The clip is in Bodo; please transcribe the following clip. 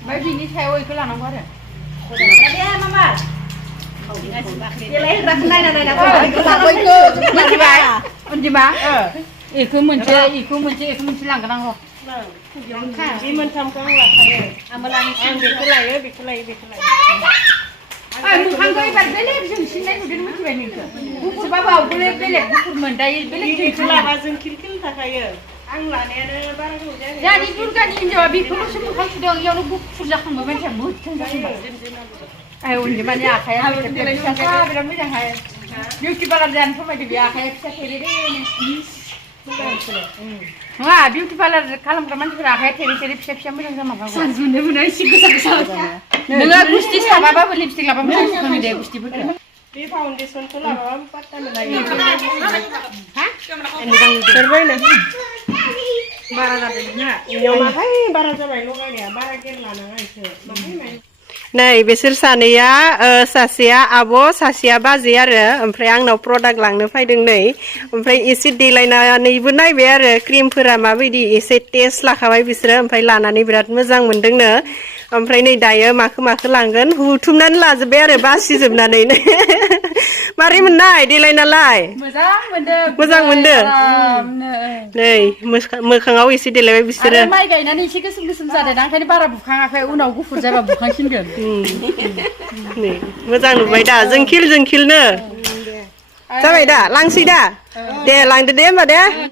Baik ini saya itu lah nomor ya. Dia mama. Dia rak nai nai nai. Unjima. Iku munci langganang ho. Ini mencam kau lah saya. Amalan bikulai. Mukhang kau ibarat belek sini udah munci bani ke. Sebab aku belek bukur mendai belek bikulai bazan kil tak kaya. Ang lanean barang tu. Yani durga ni jawab bikulai semua kan sudah yang lu sudah kamu macam mutan. Unjima ni akhirnya kita bilang macam hai. Beauty parlor jangan sampai di akhirnya kita sendiri. Wah, beauty parlor kalau teman kita akhirnya sendiri siap-siap macam sama kau. Sanjunnya pun ada sih besar. Dengar gusti sama apa lipstick apa macam kami dia gusti betul. Di foundation tu lah, orang patah melai. Hah? Terbaik lah. Barang ada ni. Yang mahal barang terbaik lokal ya. Barang kerana itu. Mahal. Nei बिसोर सानैया सासेया आब' सासेया बाजै आरो ओमफ्राय आंनाव प्रडाक्ट लांनो फैदों नै ओमफ्राय एसे देलायनानैबो नायबाय आरो क्रिमफोरा माबायदि एसे टेस्ट लाखाबाय बिसोरो ओमफ्राय लानानै बिराद मोजां मोनदोंनो ओमफ्राय नै दायो माखो लांगोन हुथुमनानै लाजोबबाय आरो बासिजोबनानै मारै मोननाय देलायनालाय मोजां मोनदों नै मोखाङाव एसे देलायबाय बिसोरो माइ गायनानै एसे गोसोम जादों ओंखायनो बारा बुखाङाखै उनाव गुफुर जाबा बुखांसिनगोन नै मोजां नुबाय दा जोंखिलनो जाबाय दा लांसै दा दे लांदो दे होमबा दे